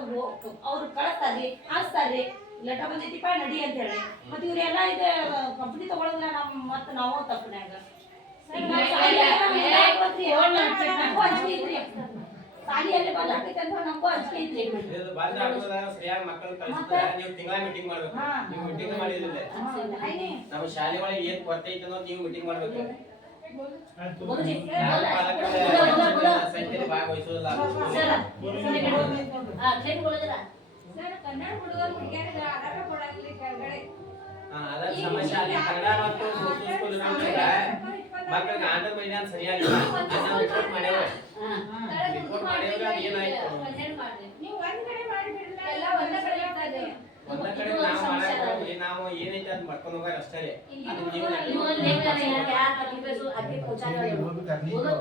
ಅವ್ರು ಕಳಿಸ್ತಾರ್ರಿ ಹಚ್ತಾರ್ರಿ ಲೆಟರ್ ಬಂದೈತಿಪ್ಪ ನಡಿ ಅಂತ ಹೇಳಿ ಮತ್ತೆ ಇವ್ರೆಲ್ಲ ಇದು ಕಂಪ್ನಿ ತಗೊಳಂಗಿಲ್ಲ ಮತ್ತೆ ನಾವು ತಪ್ಪನ್ಯಾಗ ಸಾಲಿಯಲ್ಲಿ ಬಂದ್ ಹಾಕೈತೆ ಅಂತ ನಮಗೂ ಅಷ್ಟೇ ಐತ್ರಿ ಬಂದ ಸರಿಯಾಗಿ ಮಕ್ಕಳು ಕಳಿಸ್ತಾರೆ ನೀವು ತಿಂಗಳ ಮೀಟಿಂಗ್ ಮಾಡ್ಬೇಕು ನೀವು ಮೀಟಿಂಗ್ ಮಾಡಿದಿಲ್ಲ ನಮ್ಮ ಶಾಲೆ ಒಳಗೆ ಏನ್ ಕೊರತೆ ಐತೆ ಅನ್ನೋದು ನೀವು ಮೀಟಿಂಗ್ ಮಾಡ್ಬೇಕು ಸಂಖ್ಯೆಯಲ್ಲಿ ಭಾಗವಹಿಸೋದಿಲ್ಲ ಕನ್ನಡ ಹುಡುಗರು ಹುಡುಗಿಯರಿಗೆ ಆಧಾರ ಕೊಡಂಗಿಲ್ಲ ಕೆಳಗಡೆ ಅದರ ಸಮಸ್ಯೆ ಅಲ್ಲಿ ಕನ್ನಡ ಮತ್ತು ಉರ್ದು ಸ್ಕೂಲ್ ಮಕ್ಕಳಿಗೆ ಆಂಧ್ರ ಮೈದಾನ ಸರಿಯಾಗಿಲ್ಲ ನಾವು ರಿಪೋರ್ಟ್ ಮಾಡ್ಯಾವ ಏನಾಯ್ತು ನೀವು ಒಂದ್ ಕಡೆ ಮಾಡಿಬಿಡ್ರಲ್ಲ ಎಲ್ಲ ಒಂದ ಕಡೆ ಇರ್ತದೆ ಒಂದ ಕಡೆ ನಾವು ಮಾಡಕ್ಕೆ ನಾವು ಏನೈತೆ ಅದು ಮಾಡ್ಕೊಂಡು ಹೋಗೋಣ ಅಷ್ಟೇ ಅದನ್ನ ನೀವು वो भी करनी तो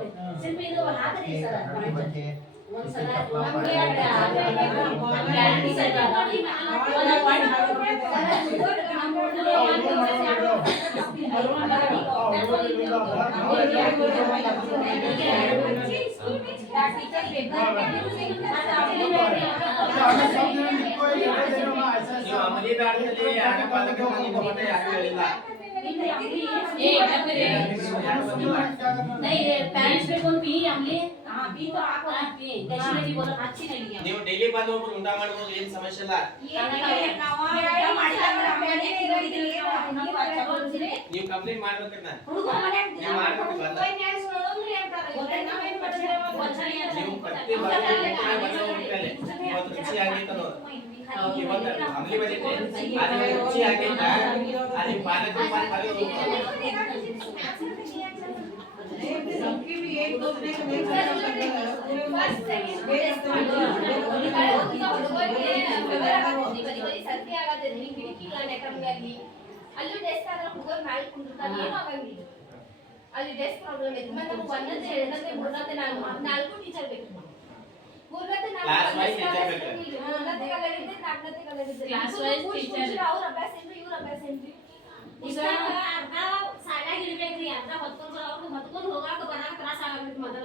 सिर्फ ಇದು ಹಾಕ್ರಿ ಸರ್ बच्चे ಒಂದ್ಸಲ ನೀವು ಅಮಲಿ ಬ್ಯಾಡದಲ್ಲಿ ಆಗಪಾಲಕ ನಿಮಗೆ ಯಾರು ಹೇಳಿಲ್ಲ नहीं पेरेंट्स पे कौन पी हमले हां पी तो आप पी कैसे नहीं बोला अच्छी नहीं है ನೀವು ಡೈಲಿ ಬಂದು ಒಬ್ಬರು ಉಂಟಾ ಮಾಡ್ಬೋದು ಏನು ಸಮಸ್ಯೆ ಇಲ್ಲ ನೀವು ಕಂಪ್ಲೇಂಟ್ ಮಾಡ್ಬೇಕನ್ನ ನೀವು ಮಾಡ್ಬೇಕು ಬಂದ ನೀವು ಪ್ರತಿ ಇವತ್ತು ರುಚಿ ಆಗೈತೆ ನೋಡಿ ಇವತ್ತು ಅಮಲಿ ಬಂದಿದೆ ಅದು ರುಚಿ ಆಗೈತೆ ಅಲ್ಲಿ ಪಾಲಕ सबकी भी एक दूसरे को नहीं ಅಲ್ಲೂ ಡೆಸ್ಕ್ ಆದ್ರೆ ಹುಡುಗರು ಮ್ಯಾಲ್ ಕುಂದಿರ್ತಾರೆ ಏನು ಆಗಂಗಿಲ್ಲ ಅಲ್ಲಿ ಡೆಸ್ಕ್ ಪ್ರಾಬ್ಲಮ್ ಇದೆ ಮತ್ತೆ ನಮ್ಗೆ ಒಂದನೇ ಎರಡನೇ ಮೂರನೇ ನಾಲ್ಕು ಟೀಚರ್ ಬೇಕು ಮೂರನೇ ನಾಲ್ಕನೇ ಕಲರ್ ಇದೆ ನಾಲ್ಕನೇ ಕಲರ್ ಇದೆ Class wise teacher. ಅವ್ರ ಅಭ್ಯಾಸ ಏನ್ರಿ ಇವ್ರ ಅಭ್ಯಾಸ ಏನ್ರಿ ಈಗ ಅರ್ಧ ಸಾಲಾಗಿ ಇರ್ಬೇಕ್ರಿ ಅರ್ಧ ಹೊತ್ಕೊಂಡು ಅವ್ರು ಹೊತ್ಕೊಂಡು ಹೋಗಾಕ ಬರಾಕ ತ್ರಾಸ ಆಗಬೇಕು ಮೊದಲ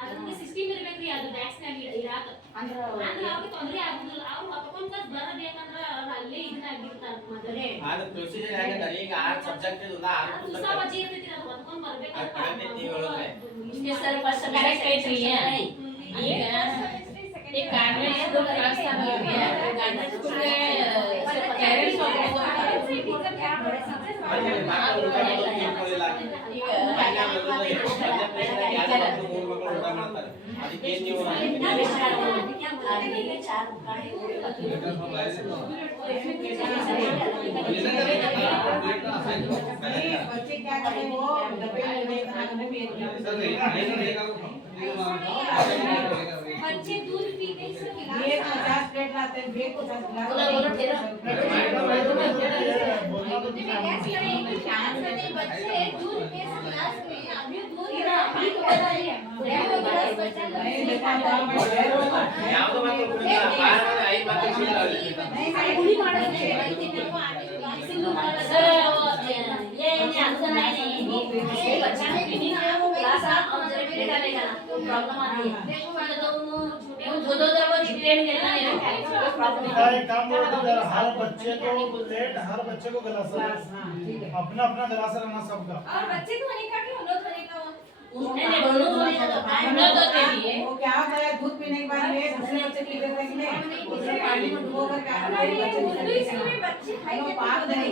ಅದಕ್ಕೆ ಸಿಸ್ಟಮ್ ಇರ್ಬೇಕ್ರಿ ಅದು ಬ್ಯಾಕ್ಸ್ ನಾಗ ಇರಾಕ ಅಂದ್ರೆ ಅವ್ರಿಗೆ ತೊಂದ್ರೆ ಆಗುದಿಲ್ಲ ಅವ್ರು ಹೊತ್ಕೊಂಡ್ ಬರಬೇಕಂದ್ರ ಅವ್ರು ಅಲ್ಲೇ ಇದನ್ನಾಗಿರ್ತಾರ ಮೊದಲೇ ಅದು ಪ್ರೊಸೀಜರ್ ಹೇಗಿದೆ ಈಗ 6 ಸಬ್ಜೆಕ್ಟ್ ಇದೆ 6 ತುಸ ವಜಿ ಇರ್ತೈತಿ ಅದು ಹೊತ್ಕೊಂಡ್ ಬರ್ಬೇಕಂತ ನೀವು ಹೇಳಿದ್ರೆ ಇಷ್ಟೇ ಸರ್ ಫಸ್ಟ್ ಕರೆಕ್ಟ್ ಐತ್ರಿ ಈಗ एक गार्डन स्कूल रास्ता में है गार्डन स्कूल के पेरेंट्स वगैरह को ಅದೇ ಮಕ್ಕಳು ಊಟ ಮಾಡೋದು ತಿಳ್ಕೊಳ್ಳಿಲ್ಲ. ಮನೆ ಮಕ್ಕಳು ಯಾರು ಮೂರು ಮಕ್ಕಳು ಊಟ ಮಾಡ್ತಾರೆ. ಅದಕ್ಕೆ ನೀವು बच्चे क्या करते हैं वो डब्बे में लेकर खाने में भी बच्चे दूध पीते ही सब एक 50 प्लेट लाते हैं, एक 50 गिलास बच्चे दूध के गिलास में अभी दूध अभी तो बता रही है नहीं देखा गांव में ಯಾವ್ದು ಮಕ್ಕಳು ಕುಡಿಲ್ಲ. ಬಾರ್ನಲ್ಲಿ 5 ಮಕ್ಕಳು ಕುಡಿತಾರೆ. पूरी मॉडल है सिंधु मॉडल सर ये अनुदान नहीं ये बच्चा ने पीनी ना वो ग्लास और जरे भी डालेगा ना तो प्रॉब्लम आती है तो वो दो दफा छुट्टी नहीं लेना है प्रॉब्लम एक काम करो तो हर बच्चे को प्लेट, हर बच्चे को गिलास अपना अपना गिलास रहना सबका। और बच्चे तो नहीं खा के उन्होंने तो नहीं खा नहीं नहीं दोनों तो नहीं तो के लिए वो क्या होता है दूध पीने के बाद में दूसरे बच्चे पी लेते हैं कि नहीं दूसरे पानी में डुबो कर क्या करते हैं बच्चे तो इसमें बच्चे खाई वो पाक नहीं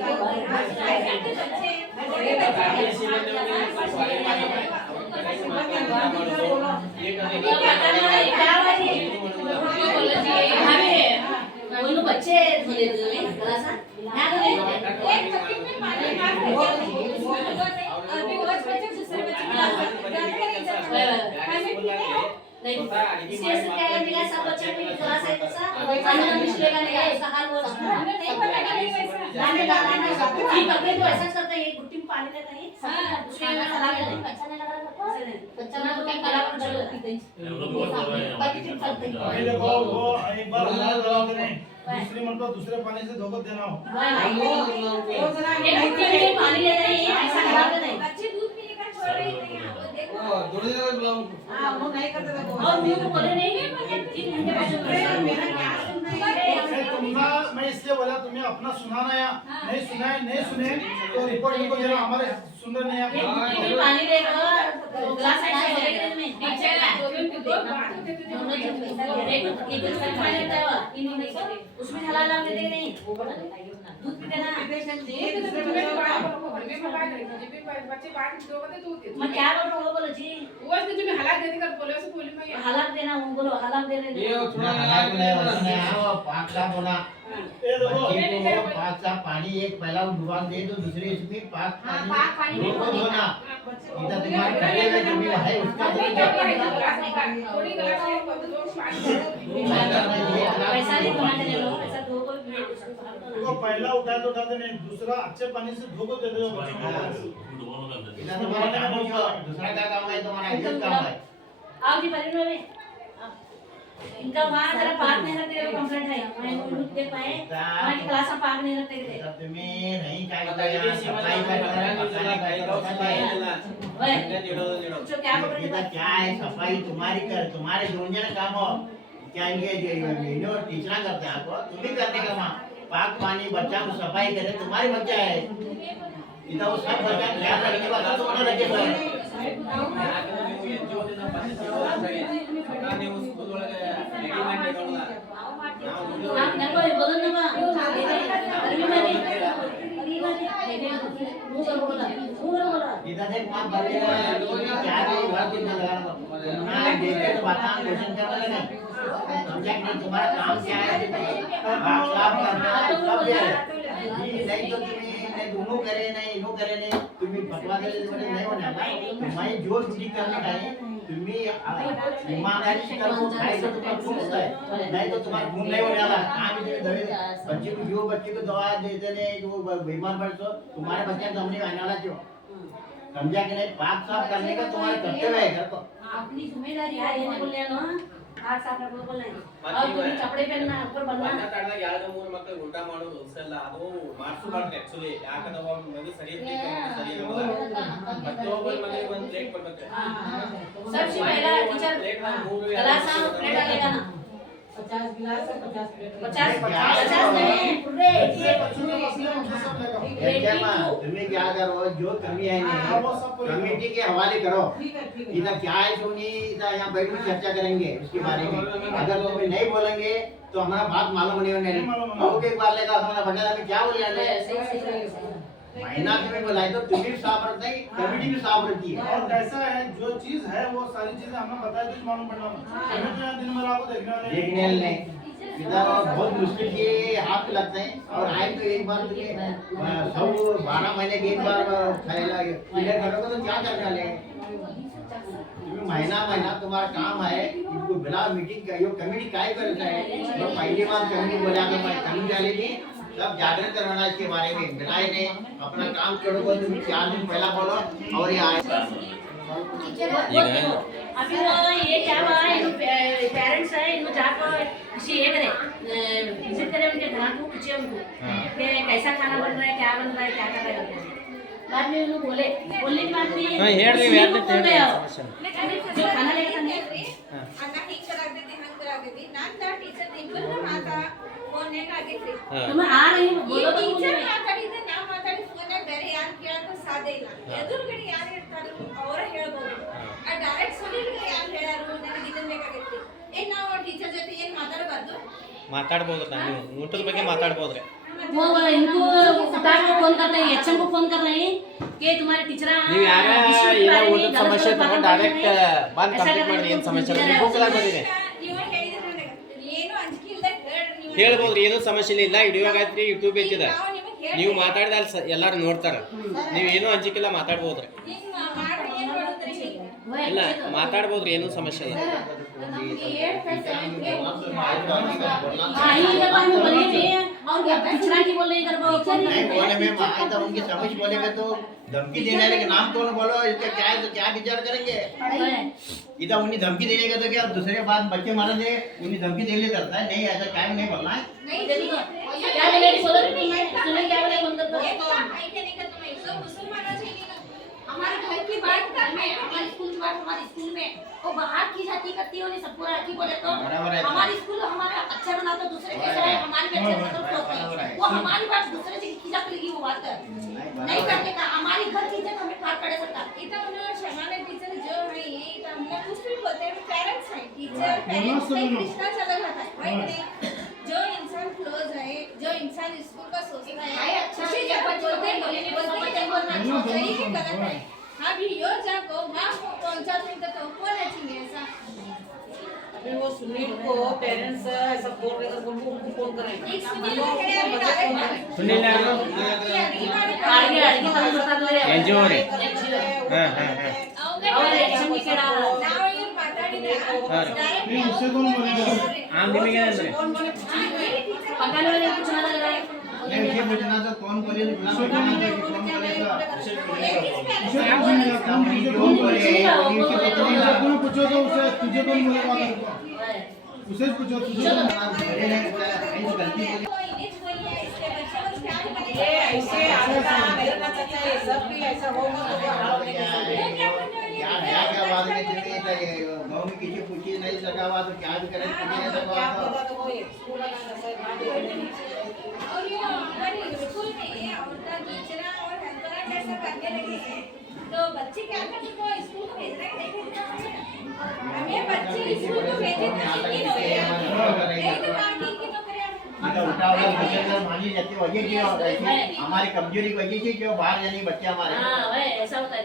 बच्चे बड़े दोनों बच्चे धोले धोले ग्लास ना धोले एक बकेट में पानी भर अभी वो बच्चे दूसरे बच्चे गिलास नहीं इसके से क्या करेगा सब बच्चे को ग्लास है तो सा पानी में मिलेगा नहीं ऐसा हाल वो नहीं पता नहीं वैसा लाने लाना नहीं पकड़े तो ऐसा करते हैं एक गुट्टी में पानी लेते हैं उसमें मसाला डालते हैं बच्चा ने लगा रखा बच्चा ना तो क्या कला कर चलो पीते हैं बाकी चीज चलते हैं अभी देखो वो एक बार हल्ला लगाओ कि नहीं, दूसरी मरतबा दूसरे पानी से धोकर देना हो। वो जरा एक गुट्टी में पानी लेते हैं ऐसा खराब नहीं बच्चे दूध पीने का छोड़ रहे थे यहाँ वो देखो हाँ वो नहीं करते थे वो और मुंह को बोले नहीं 3 घंटे बैठे मेरा क्या सुनना है तुम्हारा मैं इसलिए बोला तुम्हें अपना सुनाना या नहीं सुनाए नहीं सुने तो रिपोर्ट लिखो जरा हमारे सुन रहे नहीं आप। पानी लेकर ग्लास ऐसे भरेंगे में टीचर उसमें हलाल डाल देते नहीं दूध पीते ना मैं क्या बोल रहा हूँ बोलो जी हलाक देना वो बोलो हलाक दे रहे पाक साफ होना ये देखो बच्चे को पाक साफ पानी एक पहला डुबा दे तो दूसरे इसमें पाक पानी को धोना इधर तुम्हारे कपड़े में जो भी है उसका पैसा नहीं कमाने दे लो पैसा दो को देखो पहला उठाते नहीं, दूसरा अच्छे पानी से धोकर दे दो बच्चों को। इधर तुम्हारा काम हो दूसरा क्या काम है तुम्हारा इधर काम है आप जी परिणो में इनका वहाँ जरा पार्क नहीं रखते वो कंप्लेंट है मैं ग्रुप देख पाए वहाँ की क्लास में पार्क नहीं रखते थे तब तुम्हें नहीं चाहिए सफाई जो क्या बोल रहे हैं क्या है सफाई तुम्हारी कर तुम्हारे दोनों जन काम हो क्या इनके टीचर करते हैं आपको तुम भी करने का माँ पाक पानी बच्चा को सफाई करे तुम्हारे बच्चा है इधर वो सब बच्चा ध्यान रखने वाला तुम्हारा रखे हुआ है आप नंबर बोलो ना अरे मैं इधर से पाँच बच्चे क्या है बात कितना लगाना ना देखे तो बता क्वेश्चन करने लगे समझा कि तुम्हारा काम क्या है साफ करना सब है नहीं तो तुम्हें दोनों करे नहीं इनो करे नहीं तुम्हें बकवास नहीं होने वाला तुम्हारी जो ड्यूटी करने का है तुम्हें ईमानदारी से करो खाए तो तुम्हारा खून होता है नहीं तो तुम्हारा खून नहीं होने वाला काम ही दवे बच्चे को जो बच्चे को दवा देते नहीं जो बीमार पड़ तो तुम्हारे बच्चे सामने आने वाला क्यों समझा कि नहीं पाक साफ करने का तुम्हारा कर्तव्य है घर को अपनी जिम्मेदारी है ये बोल रहे ना हाथ साफ रखो बोल रहे और तुम कपड़े पहनना ऊपर बनना ಎರಡು ಮೂರು ಮಕ್ಕಳು ಊಟ ಮಾಡೋದು ಅಲ್ಲ ಅದು ಮಾಡಿಸಬಾರ್ದು ಆಕ್ಚುಲಿ ಯಾಕಂದ್ರೆ ಒಬ್ಬ ಮಗು ಸರಿ ಇರ್ಬೇಕು ಸರಿ ಇರಲ್ಲ ಮತ್ತೊಬ್ಬರ ಮಗಳಿಗೆ ಒಂದು ಪ್ಲೇಟ್ ಕೊಡ್ಬೇಕು सबसे पहला टीचर ग्लास और प्लेट डालेगा ना 50 गिलास 50 प्लेट 50 नहीं पूरे बच्चों का मसला है, सब लेगा। तुम्हें क्या करो, जो कमी है हाँ, वो सब पूरी कमेटी के हवाले करो। ठीक है ठीक है इधर क्या है सुनी, इधर यहाँ बैठ के चर्चा करेंगे उसके बारे में। अगर तुम नहीं बोलेंगे तो हमारा बात मालूम नहीं होने नहीं मालूम होगा। अब एक बार लेगा हमारा भंडारा में क्या बोले महीना तुम्हें बुलाए तो तुम भी साफ रखते हैं, कमेटी भी साफ रखती है। और कैसा है, जो चीज है वो सारी चीजें हमें बताया तो मालूम पड़ना। हमें तो यहाँ दिन भर आपको देखने वाले देखने वाले नहीं, इधर बहुत मुश्किल के हाथ लगते हैं। और आए तो एक बार तुम्हें सब 12 महीने के एक बार क्लियर करोगे तो क्या करने वाले हैं? तुम्हें महीना महीना तुम्हारा काम है, इनको बिना मीटिंग का यो कमेटी काय करता है। तो पहली बार कमेटी बोला तो मैं कमेटी वाले ने सब जागृत करवाना इसके बारे में। बिना ने अपना काम करोगे तुम 4 दिन पहला बोलो और ये आए अभी वो ये क्या हुआ है, पेरेंट्स है इनको जाकर किसी ये करे विजिट करे उनके घर को, पूछे उनको कि कैसा खाना बन रहा है, क्या बन रहा है, क्या कर रहा है। बाद में उन्होंने बोलने के बाद में जो खाना लेकर तुम आ रही हो बोलो तो ಟೀಚರ್ ಮಾತಾಡಿದ್ರೆ ನಾ ಮಾತಾಡಿ ಫೋನ್ ಬೇರೆ ಯಾರು ಕೇಳಕ್ಕೆ ಸಾಧ್ಯ ಇಲ್ಲ. ಎದುರುಗಡೆ ಯಾರು ಇರ್ತಾರೋ ಅವರ ಹೇಳ್ಬೋದು. ಆ ಡೈರೆಕ್ಟ್ ಸುಳಿಗೆ ಯಾರು ಹೇಳಾರು ನನಗೆ ಇದನ್ನ ಬೇಕಾಗಿತ್ತು. ಏನ್ ನಾವು ಟೀಚರ್ ಜೊತೆ ಏನ್ ಮಾತಾಡಬಾರ್ದು? ಮಾತಾಡ್ಬೋದ್ರಿ, ನೀವು ಊಟದ ಬಗ್ಗೆ ಮಾತಾಡ್ಬೋದ್ರಿ. वो इनको उतार को फोन कर रहे हैं, एचएम को फोन कर रहे हैं कि तुम्हारे टीचर ನೀವು ಯಾರ ಇಲ್ಲ ಊಟದ ಸಮಸ್ಯೆ ತಗೊಂಡು ಡೈರೆಕ್ಟ್ ಬಂದು ಕಂಪ್ಲೀಟ್ ಮಾಡಿ ಏನು ಸಮಸ್ಯೆ ಇಲ್ಲ. ನೀವು ಹೋಗಲ್ಲ ಬಂದಿದೆ ನೀವು ಹೇಳಿದ್ರೆ ನನಗೆ ಏನು ಅಂಜಿಕೆ ಇಲ್ಲದೆ ಹೇಳ್ರಿ ನೀವು. ಹೇಳ್ಬೋದ್ರಿ, ಏನೂ ಸಮಸ್ಯೆ ಇಲ್ಲ. ವಿಡಿಯೋ ಆಗೈತ್ರಿ, ಯೂಟ್ಯೂಬ್ ಐತಿದೆ. ನಾವು ನಿಮಗೆ ಹೇಳಿ ನೀವು ಮಾತಾಡಿದ ಅಲ್ಲಿ ಎಲ್ಲರೂ ನೋಡ್ತಾರ. ನೀವು ಏನೂ ಅಂಜಿಕಿಲ್ಲ, ಮಾತಾಡ್ಬೋದ್ರಿ. ಹಿಂಗ್ ಮಾಡ್ರಿ ಏನ್ ಮಾಡೋದ್ರಿ ಈಗ? ಇಲ್ಲ ಮಾತಾಡ್ಬೋದ್ರಿ, ಏನೂ ಸಮಸ್ಯೆ ಇಲ್ಲ. टीचर की बोल रही इधर नहीं बोले में आए तो उनकी समझ बोलेंगे तो धमकी देने वाले के नाम कौन बोलो, इसका क्या है तो क्या विचार करेंगे? इधर उन्हें धमकी देने का तो क्या दूसरे बात बच्चे मारे दे उन्हें धमकी देने करता है। नहीं ऐसा क्या नहीं बोलना है। नहीं क्या बोले बोलो नहीं है, सुने क्या बोले बोल दो। ये तो भाई के नहीं करता मैं सब मुसलमानों से नहीं ना हमारे घर की बात कर मैं हमारे स्कूल की बात हमारे स्कूल में वो बाहर की जाती करती है सब पूरा की बोले तो बराबर है। हमारे स्कूल हमारा अच्छा बना तो दूसरे कैसा है हमारे में अच्छा बना तो वो हमारी बात दूसरे से खींचा करेगी वो बात नहीं करने का हमारी घर की इज्जत हमें काट पड़े सकता इतना उन्होंने शर्माने टीचर जो है ये तो हम लोग कुछ भी बोलते हैं पेरेंट्स हैं टीचर पेरेंट्स का रिश्ता चल रहा है right नहीं जो इंसान क्लोज है जो इंसान स्कूल का सोचता है अच्छा ये बोलते हैं बोलना चाहिए कि गलत है हाँ भी यो जाको वहाँ पहुँचा तो कौन अच्छी ऐसा अभी वो सुनील को पेरेंट्स ऐसा बोल रहे थे उनको फोन करें एक सुनील को है अभी डायरेक्ट ಸುನಿಲ್ ಯಾರು? आगे आगे तो बता दो रे NGO रे. और एचएम की केड़ा ನಾವು ಏನು ಮಾತಾಡಿದ್ರೆ नहीं उससे कौन बोलेगा? ಆಮ್ ನಿಮಗೆ ಅಂದ್ರೆ कौन बोले पकाने वाले कुछ ना लग रहा है नहीं उसे पूछना तो कौन बोले बुला बताना चाहिए कौन बोलेगा। उसे पूछेगा कौन बोले, तुम पूछो तो उसे तुझे कौन बोलेगा? उसे पूछो तुझे गलती बोली ये ऐसे आदत नहीं करना चाहिए सब भी ऐसा होगा तो क्या नया क्या बात में तुम्हें गाँव में किसी पूछी नहीं सका हुआ तो क्या भी करें पूछी नहीं सका क्या हुआ पता तो वो स्कूल का और ये हमारे स्कूल में औरता टीचर और हेल्पर जैसा करने लगे हैं तो बच्चे क्या करते हैं स्कूल को भेज रहे हैं हमें बच्चे स्कूल को भेजे तो नहीं हो गया नहीं तो काम की नौकरी इधर उल्टा उल्टा बच्चे तो मानी जाती है वजह क्या होता है हमारी कमजोरी की वजह से जो बाहर जाने बच्चे हमारे हां वह ऐसा होता है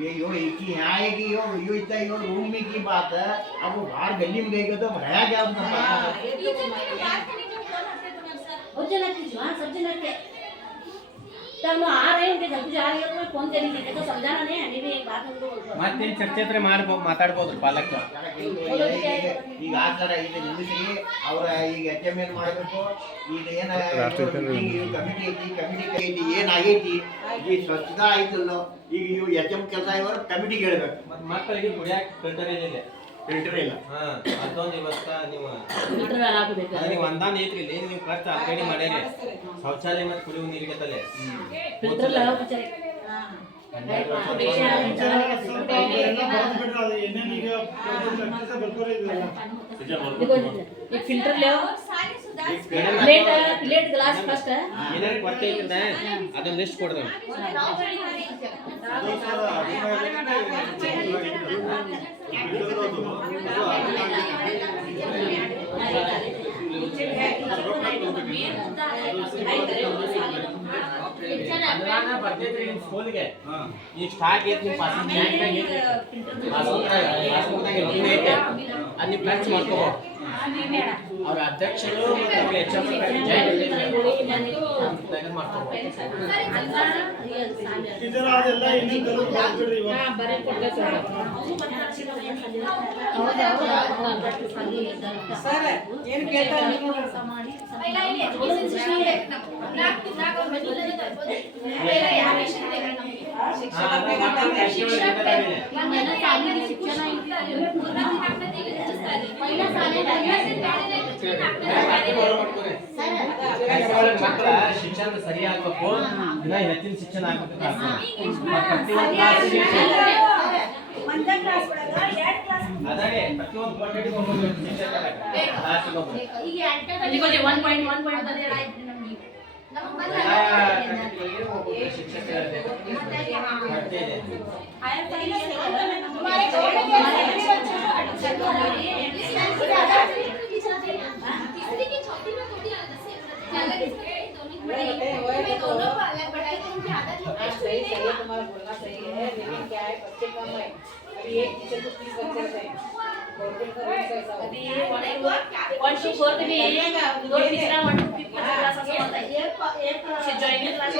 ये यो एक ही यहाँ आएगी यो यो इतना यो रूम में की बात है। अब वो बाहर गली में गएगा तो भया क्या उनका टीचर की बात करने जो कौन आते तुम्हारे साथ हो जाना कि हां सब जन के तब आ रहे हैं उनके जल्दी जा रही है तो फोन करी थी तो समझाना नहीं हमें भी एक बात उनको बोल ಮತ್ತೇನು ಚರ್ಚೆ ಹತ್ರ ಮಾತಾಡ್ಬೋದ್ರಿ ಪಾಲಕ. ಈಗ ಆ ಥರ ಈಗ ನಿಲ್ಲಿಸಿ ಅವರ ಈಗ HML ಮಾಡಬೇಕು ಈಗ ಏನ ಕಮಿಟಿ ಐತಿ ಏನಾಗೈತಿ ಈ ಸ್ವಚ್ಛತಾ ಆಯ್ತಲ್ಲೋ ಈಗ ಇವು HM ಕೆಲಸ ಇವರು ಕಮಿಟಿಗೆ ಹೇಳ್ಬೇಕು ಮತ್ತೆ ಮಕ್ಕಳಿಗೆ ಕುಡಿಯಾಕ ಫಿಲ್ಟರ್ ಏನಿಲ್ಲ. ಫಿಲ್ಟರ್ ಇಲ್ಲ ಹಾ ಅದೊಂದು ಇವತ್ತ ನೀವು मीटर लगा के देखा ನೀವು ಒಂದಾನ ಐತ್ರಿ ಇಲ್ಲಿ ನೀವು ಖರ್ಚು ಆಲ್ರೆಡಿ ಮಾಡ್ಯಾರಿ. ಶೌಚಾಲಯ ಮತ್ತೆ ಕುಡಿಯುವ ನೀರಿಗೆ ತಲೆ फिल्टर लगाओ बेचारे देखो एक फिल्टर ले आओ और सारे सुधार ಪ್ಲೇಟ್ ಗ್ಲಾಸ್ ಫಸ್ಟ್ ಏನಾರು ಕೊರತೆ ಐತಿಂದ ಅದನ್ನ ಲಿಸ್ಟ್ ಕೊಡ್ರಿ ಬರ್ತೈತ್ರಿ ನಿಮ್ ಸ್ಕೂಲ್ಗೆ ಈಗ ಸ್ಟಾಕ್ ಐತಿ ನಿಮ್ಮ ಪಾಸಿಂಗ್ ಅಲ್ಲಿ ಖರ್ಚು ಮಾಡ್ಕೋ ಅವ್ರ ಅಧ್ಯಕ್ಷರು ಟೀಚರ್ ಅದೆಲ್ಲ ಇನ್ನೇನು ಕಲಿತು ಮಾಡ್ಬಿಡ್ರಿ ಇವಾಗ ಸರ್ ಏನು ಕೇಳ್ತಾ ಇದ್ರು ಇಲ್ಲ ಇಲ್ಲಿ ಎಜುಕೇಶನ್ ಸಿಸ್ಟಮ್ ಬೇಕು ನಮ್ಗೆ ನಾಲ್ಕು ಅವ್ರ ಮನೆಯಲ್ಲಿ ತರ್ಬೋದು ಬೇರೆ ಯಾವ ವಿಷಯ ಬೇಕು ನಮ್ಗೆ ಶಿಕ್ಷಣ ಬೇಕಂತಂದ್ರೆ ಶಿಕ್ಷಣ ಬೇಕು ನಮ್ಮೆಲ್ಲ ಶಾಲೆಗೆ ಶಿಕ್ಷಣ ಇಲ್ಲ ಮೂರನೇ ನಾಲ್ಕನೇ ತಿಳಿಸ್ತಾರೆ ಮಹಿಳಾ ಮಕ್ಕಳ ಶಿಕ್ಷಣ ಸರಿ ಆಗ್ಬೇಕು ಇನ್ನ ಹೆಚ್ಚಿನ ಶಿಕ್ಷಣ ಆಗ್ಬೇಕು ಅದೇ ಪ್ರತಿಯೊಂದು ಕೊಠಡಿಗೆ ಒಬ್ಬೊಬ್ರು ಶಿಕ್ಷಕರ ಕ್ಲಾಸಿಗೆ ಒಬ್ರು. ಈಗ ಅಲ್ಲಿಗೆ 1.1 ಬಂದಿರ ನಮಗೆ ಎಲ್ಲ ಕಟ್ಟಡಗಳಿಗೆ ಒಬ್ಬೊಬ್ರು ಶಿಕ್ಷಕರು ಇರ್ಬೇಕು. ಮತ್ತೆ ಇದೆ. सही सही है तुम्हारा बोलना सही है लेकिन क्या है बच्चे कम है अभी एक टीचर को 30 बच्चे रहते हैं गवर्नमेंट का रूल्स ऐसा होता है 1 to 4 में 2 टीचर 1 to 5 क्लास असं होता है जॉइनिंग क्लास